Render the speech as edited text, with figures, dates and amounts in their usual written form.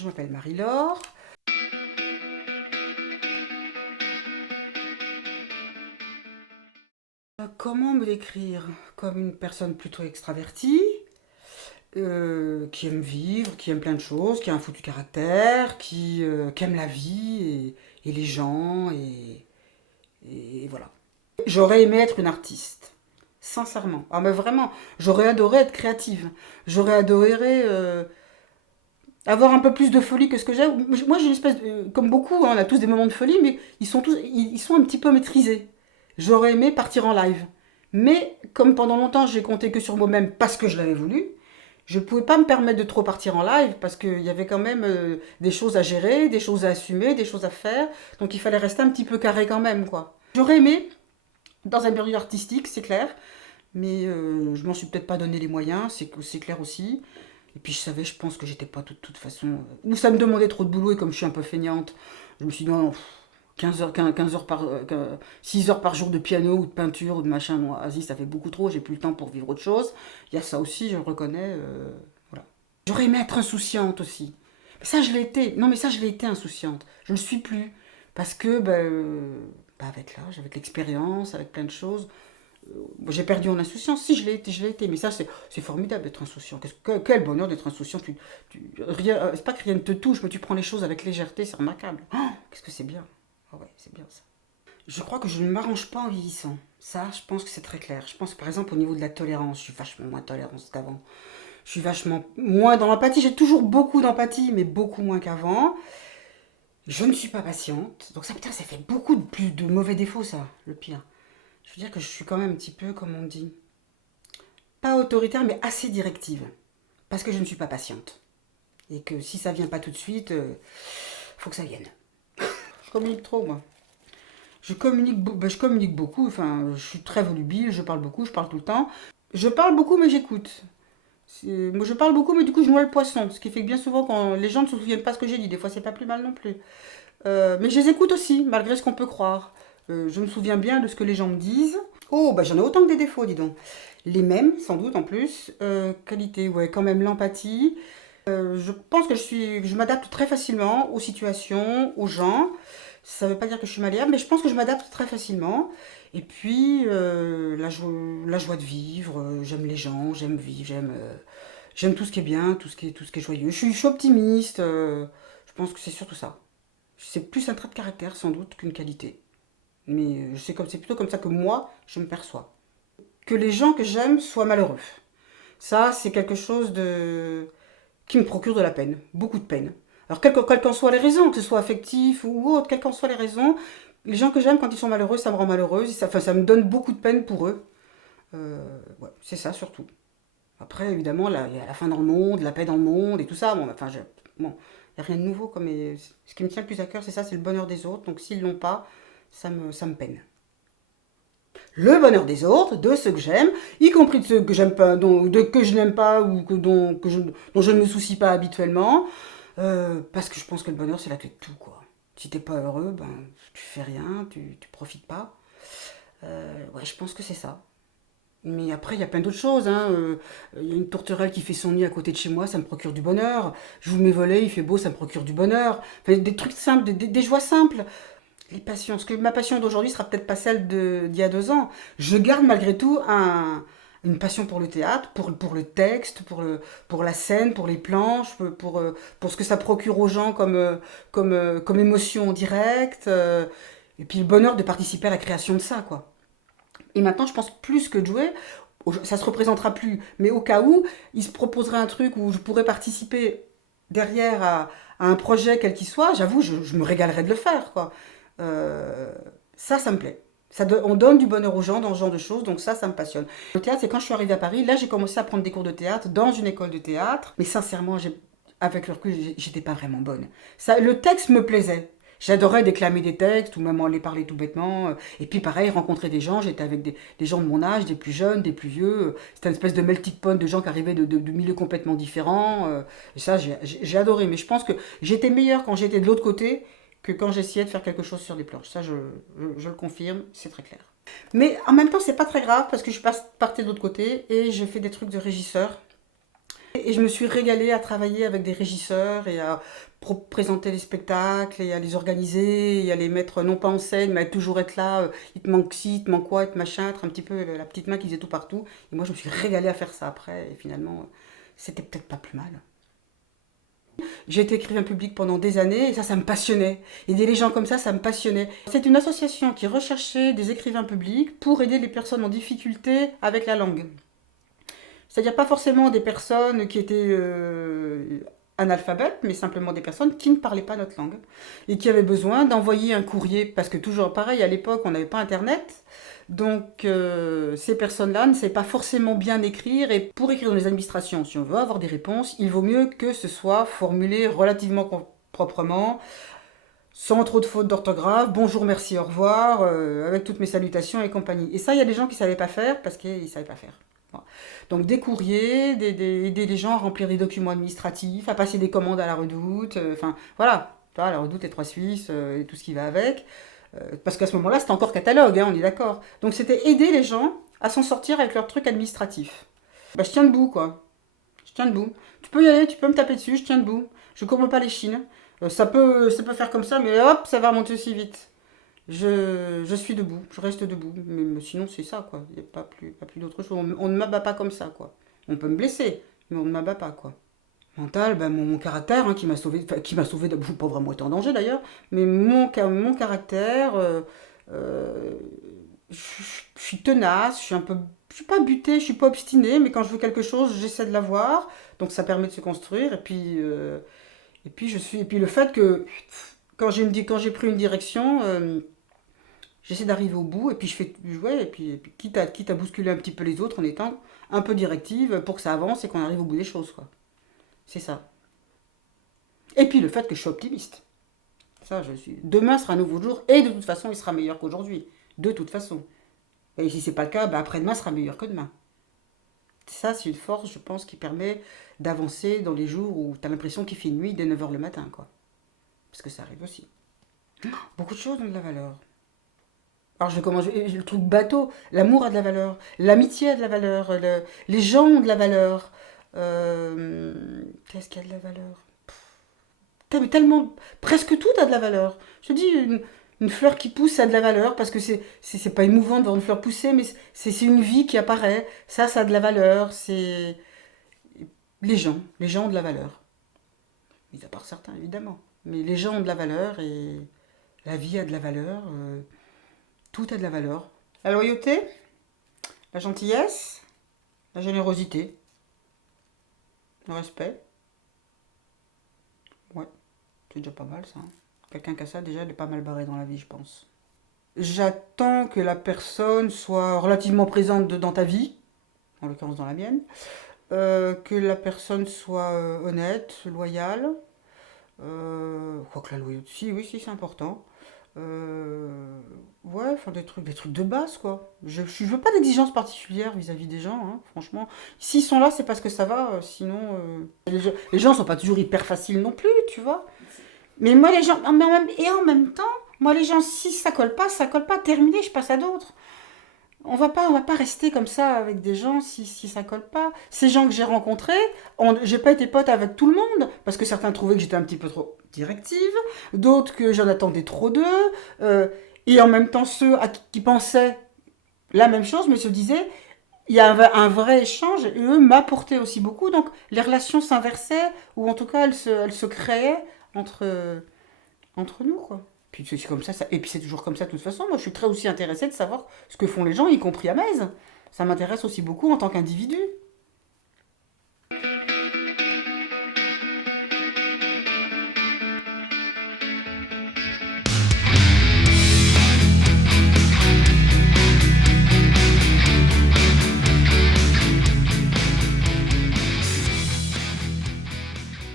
Je m'appelle Marie-Laure. Comment me décrire? Comme une personne plutôt extravertie, qui aime vivre, qui aime plein de choses, qui a un foutu caractère, qui aime la vie et les gens, et voilà. J'aurais aimé être une artiste, sincèrement. Ah mais vraiment, j'aurais adoré être créative. J'aurais adoré avoir un peu plus de folie que ce que j'ai. Moi j'ai une espèce comme beaucoup, hein, on a tous des moments de folie, mais ils sont un petit peu maîtrisés. J'aurais aimé partir en live. Mais comme pendant longtemps j'ai compté que sur moi-même parce que je l'avais voulu, je ne pouvais pas me permettre de trop partir en live parce qu'il y avait quand même des choses à gérer, des choses à assumer, des choses à faire. Donc il fallait rester un petit peu carré quand même, quoi. J'aurais aimé, dans un milieu artistique, c'est clair, mais je m'en suis peut-être pas donné les moyens, c'est clair aussi. Et puis je savais, je pense que j'étais pas de toute façon. Ou ça me demandait trop de boulot et comme je suis un peu feignante, je me suis dit non, 15 heures, 15 heures 6 heures par jour de piano ou de peinture ou de machin, non, vas-y, ça fait beaucoup trop, j'ai plus le temps pour vivre autre chose. Il y a ça aussi, je le reconnais. Voilà. J'aurais aimé être insouciante aussi. Mais ça, je l'ai été. Non, mais ça, je l'ai été insouciante. Je ne le suis plus. Parce que, avec l'âge, avec l'expérience, avec plein de choses, j'ai perdu en insouciance. Si, je l'ai été. Mais ça, c'est formidable d'être insouciant. Quel bonheur d'être insouciant. C'est pas que rien ne te touche, mais tu prends les choses avec légèreté, c'est remarquable. Oh, qu'est-ce que c'est bien. Ah ouais, c'est bien ça. Je crois que je ne m'arrange pas en vieillissant. Ça, je pense que c'est très clair. Je pense, par exemple, au niveau de la tolérance, je suis vachement moins tolérante qu'avant. Je suis vachement moins dans l'empathie. J'ai toujours beaucoup d'empathie, mais beaucoup moins qu'avant. Je ne suis pas patiente. Donc ça, putain, ça fait beaucoup de, plus de mauvais défauts, ça, le pire. Je veux dire que je suis quand même un petit peu, comme on dit, pas autoritaire, mais assez directive. Parce que je ne suis pas patiente. Et que si ça vient pas tout de suite, faut que ça vienne. Je communique trop, moi. Je communique beaucoup, enfin, je suis très volubile, je parle beaucoup, je parle tout le temps. Je parle beaucoup, mais j'écoute. Moi, je parle beaucoup, mais du coup, je noie le poisson. Ce qui fait que bien souvent, quand les gens ne se souviennent pas ce que j'ai dit, des fois, c'est pas plus mal non plus. Mais je les écoute aussi, malgré ce qu'on peut croire. Je me souviens bien de ce que les gens me disent. Oh, bah j'en ai autant que des défauts, dis donc. Les mêmes, sans doute, en plus. Qualité, ouais, quand même l'empathie. Je pense que je m'adapte très facilement aux situations, aux gens. Ça ne veut pas dire que je suis malléable, mais je pense que je m'adapte très facilement. Et puis, la joie de vivre, j'aime les gens, j'aime vivre, j'aime tout ce qui est bien, tout ce qui est joyeux. Je suis optimiste, je pense que c'est surtout ça. C'est plus un trait de caractère, sans doute, qu'une qualité. Mais c'est plutôt comme ça que moi, je me perçois. Que les gens que j'aime soient malheureux. Ça, c'est quelque chose qui me procure de la peine, beaucoup de peine. Alors, quelles qu'en soient les raisons, que ce soit affectif ou autre, quelles qu'en soient les raisons, les gens que j'aime, quand ils sont malheureux, ça me rend malheureuse, ça me donne beaucoup de peine pour eux. Ouais, c'est ça surtout. Après, évidemment, là, il y a la fin dans le monde, la paix dans le monde et tout ça. Bon, bon, il n'y a rien de nouveau. Ce qui me tient le plus à cœur, c'est ça, c'est le bonheur des autres. Donc, s'ils l'ont pas, ça me peine. Le bonheur des autres, de ceux que j'aime, y compris de ceux que j'aime pas, que je n'aime pas ou dont je ne me soucie pas habituellement, parce que je pense que le bonheur c'est la clé de tout, quoi. Si t'es pas heureux, ben tu fais rien, tu profites pas. Ouais, je pense que c'est ça. Mais après, il y a plein d'autres choses, hein. Il y a une tourterelle qui fait son nid à côté de chez moi, ça me procure du bonheur. Je vous mes volets, il fait beau, ça me procure du bonheur. Enfin, des trucs simples, des joies simples. Les passions. Parce que ma passion d'aujourd'hui sera peut-être pas celle d'il y a 2 ans. Je garde malgré tout une passion pour le théâtre, pour le texte, pour la scène, pour les planches, pour ce que ça procure aux gens comme émotion en direct. Et puis le bonheur de participer à la création de ça, quoi. Et maintenant, je pense plus que de jouer, ça se représentera plus. Mais au cas où, il se proposerait un truc où je pourrais participer derrière à un projet quel qu'il soit, j'avoue, je me régalerais de le faire, quoi. Euh, ça me plaît. On donne du bonheur aux gens dans ce genre de choses, donc ça me passionne. Le théâtre, c'est quand je suis arrivée à Paris, là j'ai commencé à prendre des cours de théâtre dans une école de théâtre, mais sincèrement, avec le recul, j'étais pas vraiment bonne. Le texte me plaisait. J'adorais déclamer des textes ou même en les parler tout bêtement. Et puis pareil, rencontrer des gens, j'étais avec des gens de mon âge, des plus jeunes, des plus vieux. C'était une espèce de melting pot de gens qui arrivaient de milieux complètement différents. Et ça, j'ai adoré. Mais je pense que j'étais meilleure quand j'étais de l'autre côté que quand j'essayais de faire quelque chose sur les planches. Ça, je le confirme, c'est très clair. Mais en même temps, c'est pas très grave parce que je suis partie de l'autre côté et j'ai fait des trucs de régisseur. Et je me suis régalée à travailler avec des régisseurs et à présenter les spectacles et à les organiser et à les mettre non pas en scène, mais à toujours être là. Il te manque ci, il te manque quoi, il te machin, être un petit peu la petite main qui faisait tout partout. Et moi, je me suis régalée à faire ça après. Et finalement, c'était peut-être pas plus mal. J'ai été écrivain public pendant des années et ça me passionnait. Aider les gens comme ça me passionnait. C'est une association qui recherchait des écrivains publics pour aider les personnes en difficulté avec la langue. C'est-à-dire pas forcément des personnes qui étaient analphabètes, mais simplement des personnes qui ne parlaient pas notre langue et qui avaient besoin d'envoyer un courrier, parce que toujours pareil, à l'époque, on n'avait pas Internet. Donc ces personnes-là ne savaient pas forcément bien écrire, et pour écrire dans les administrations, si on veut avoir des réponses, il vaut mieux que ce soit formulé relativement proprement, sans trop de fautes d'orthographe, bonjour, merci, au revoir, avec toutes mes salutations et compagnie. Et ça, il y a des gens qui ne savaient pas faire parce qu'ils ne savaient pas faire. Voilà. Donc des courriers, aider les gens à remplir des documents administratifs, à passer des commandes à la Redoute, enfin voilà, la Redoute, les Trois Suisses et tout ce qui va avec. Parce qu'à ce moment-là, c'était encore catalogue, hein, on est d'accord. Donc c'était aider les gens à s'en sortir avec leurs trucs administratifs. Bah, je tiens debout, quoi. Je tiens debout. Tu peux y aller, tu peux me taper dessus, je tiens debout. Je courbe pas les chines. Ça peut faire comme ça, mais hop, ça va remonter aussi vite. Je suis debout, je reste debout. Mais sinon, c'est ça, quoi. Il n'y a pas plus d'autre chose. On ne m'abat pas comme ça, quoi. On peut me blesser, mais on ne m'abat pas, quoi. Mental, ben, mon caractère, hein, qui m'a sauvé, pas vraiment été en danger d'ailleurs, mais mon caractère, euh, je suis tenace, je suis pas butée, je suis pas obstinée, mais quand je veux quelque chose, j'essaie de l'avoir, donc ça permet de se construire, et puis le fait que quand j'ai pris une direction, j'essaie d'arriver au bout, et puis je fais, ouais, et puis quitte à bousculer un petit peu les autres en étant un peu directive pour que ça avance et qu'on arrive au bout des choses, quoi. C'est ça. Et puis le fait que je suis optimiste. Ça, je suis. Demain sera un nouveau jour et de toute façon, il sera meilleur qu'aujourd'hui. De toute façon. Et si c'est pas le cas, bah, après-demain sera meilleur que demain. Ça, c'est une force, je pense, qui permet d'avancer dans les jours où tu as l'impression qu'il fait nuit dès 9 h le matin, quoi. Parce que ça arrive aussi. Beaucoup de choses ont de la valeur. Alors, je commence le truc bateau. L'amour a de la valeur. L'amitié a de la valeur. Les gens ont de la valeur. Qu'est-ce qui a de la valeur? Mais tellement, presque tout a de la valeur. Je te dis, une fleur qui pousse, ça a de la valeur parce que c'est pas émouvant de voir une fleur pousser, mais c'est une vie qui apparaît. Ça a de la valeur. C'est les gens ont de la valeur. Mis à part certains, évidemment. Mais les gens ont de la valeur et la vie a de la valeur. Tout a de la valeur. La loyauté, la gentillesse, la générosité, le respect. Ouais, c'est déjà pas mal ça, hein. Quelqu'un qui a ça, déjà, il est pas mal barré dans la vie, je pense. J'attends que la personne soit relativement présente dans ta vie, en l'occurrence dans la mienne, que la personne soit honnête, loyale, quoique la loyauté, si, oui, si, c'est important. Ouais, enfin des trucs de base, quoi. Je veux pas d'exigence particulière vis-à-vis des gens, hein, franchement. S'ils sont là, c'est parce que ça va, sinon... les gens sont pas toujours hyper faciles non plus, tu vois. Mais moi, les gens, et en même temps, moi, les gens, si ça colle pas, terminé, je passe à d'autres. On va pas rester comme ça avec des gens si ça colle pas. Ces gens que j'ai rencontrés, j'ai pas été pote avec tout le monde, parce que certains trouvaient que j'étais un petit peu trop directive, d'autres que j'en attendais trop d'eux, et en même temps ceux qui pensaient la même chose, mais se disaient, il y a un vrai échange, et eux m'apportaient aussi beaucoup, donc les relations s'inversaient, ou en tout cas elles se créaient entre nous, quoi. Puis c'est comme ça, et puis c'est toujours comme ça de toute façon. Moi, je suis très aussi intéressée de savoir ce que font les gens, y compris à Metz. Ça m'intéresse aussi beaucoup en tant qu'individu.